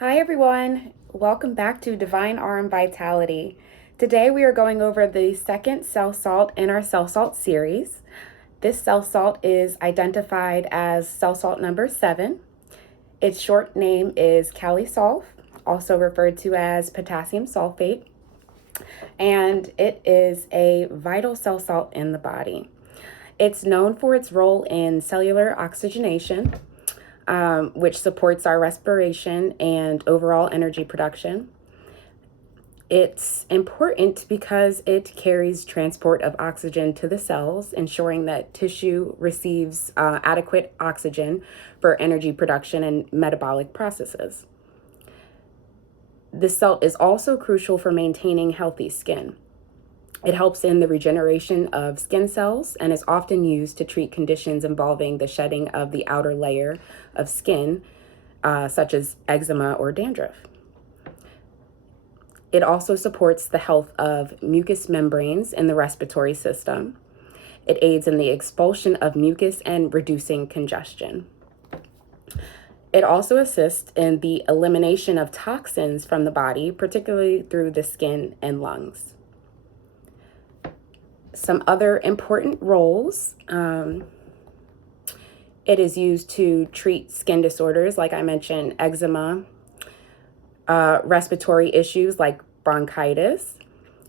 Hi everyone, welcome back to Divine Arm Vitality. Today we are going over the second cell salt in our cell salt series. This cell salt is identified as cell salt number 7. Its short name is CellularHealth, also referred to as potassium sulfate, and it is a vital cell salt in the body. It's known for its role in cellular oxygenation, which supports our respiration and overall energy production. It's important because it carries transport of oxygen to the cells, ensuring that tissue receives adequate oxygen for energy production and metabolic processes. This salt is also crucial for maintaining healthy skin. It helps in the regeneration of skin cells and is often used to treat conditions involving the shedding of the outer layer of skin, such as eczema or dandruff. It also supports the health of mucous membranes in the respiratory system. It aids in the expulsion of mucus and reducing congestion. It also assists in the elimination of toxins from the body, particularly through the skin and lungs. Some other important roles. It is used to treat skin disorders, like I mentioned, eczema, respiratory issues like bronchitis,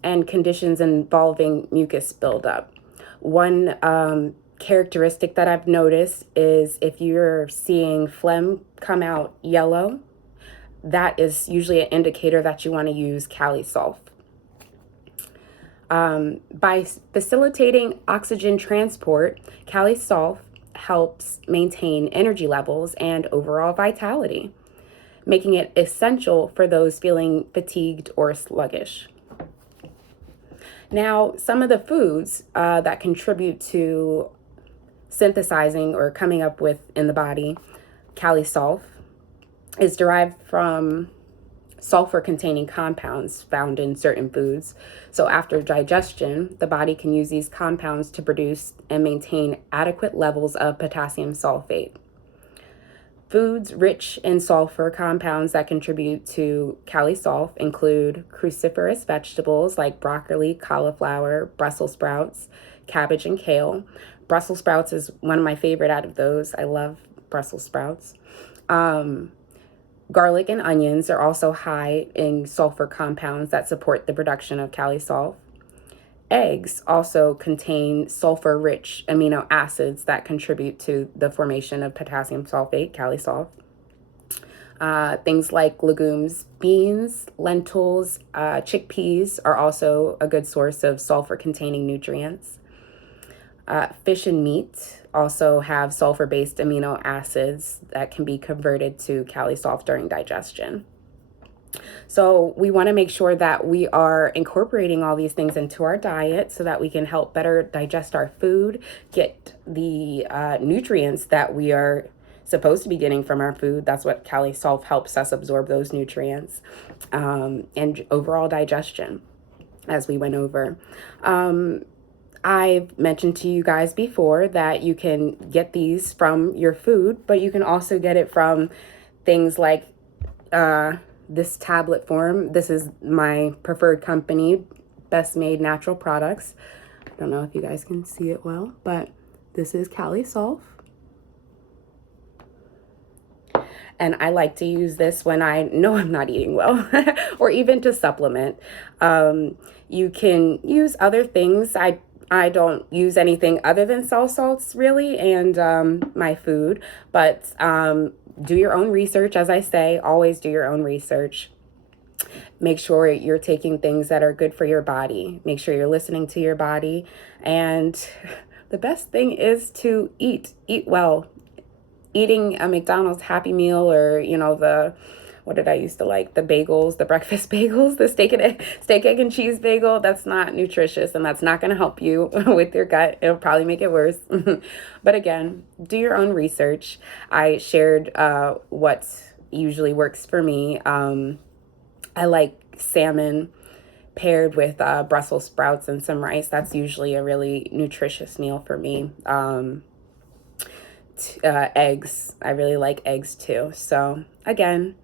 and conditions involving mucus buildup. One characteristic that I've noticed is if you're seeing phlegm come out yellow, that is usually an indicator that you want to use CellularHealth. By facilitating oxygen transport, CellularHealth helps maintain energy levels and overall vitality, making it essential for those feeling fatigued or sluggish. Now, some of the foods that contribute to synthesizing or coming up with in the body CellularHealth is derived from sulfur-containing compounds found in certain foods. So after digestion, the body can use these compounds to produce and maintain adequate levels of potassium sulfate. Foods rich in sulfur compounds that contribute to CellularHealth include cruciferous vegetables like broccoli, cauliflower, Brussels sprouts, cabbage, and kale. Brussels sprouts is one of my favorite out of those. I love Brussels sprouts. Garlic and onions are also high in sulfur compounds that support the production of CellularHealth. Eggs also contain sulfur-rich amino acids that contribute to the formation of potassium sulfate, CellularHealth. Things like legumes, beans, lentils, chickpeas are also a good source of sulfur-containing nutrients. Fish and meat also have sulfur-based amino acids that can be converted to CellularHealth during digestion. So we want to make sure that we are incorporating all these things into our diet so that we can help better digest our food, get the nutrients that we are supposed to be getting from our food. That's what CellularHealth helps us absorb, those nutrients, and overall digestion, as we went over. I've mentioned to you guys before that you can get these from your food, but you can also get it from things like this tablet form. This is my preferred company, Best Made Natural Products. I don't know if you guys can see it well, but this is CellularHealth. And I like to use this when I know I'm not eating well or even to supplement. You can use other things. I don't use anything other than cell salts really and my food, but do your own research. As I say, always do your own research. Make sure you're taking things that are good for your body. Make sure you're listening to your body. And the best thing is to eat well. Eating a McDonald's Happy Meal or, what did I used to like? The bagels, the breakfast bagels, the steak, egg, and cheese bagel. That's not nutritious and that's not going to help you with your gut. It'll probably make it worse. But again, do your own research. I shared what usually works for me. I like salmon paired with Brussels sprouts and some rice. That's usually a really nutritious meal for me. Eggs. I really like eggs too. So again,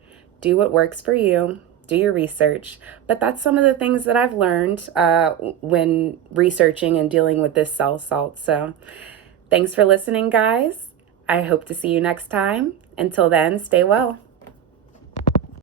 Do what works for you. Do your research. But that's some of the things that I've learned when researching and dealing with this cell salt. So thanks for listening, guys. I hope to see you next time. Until then, stay well.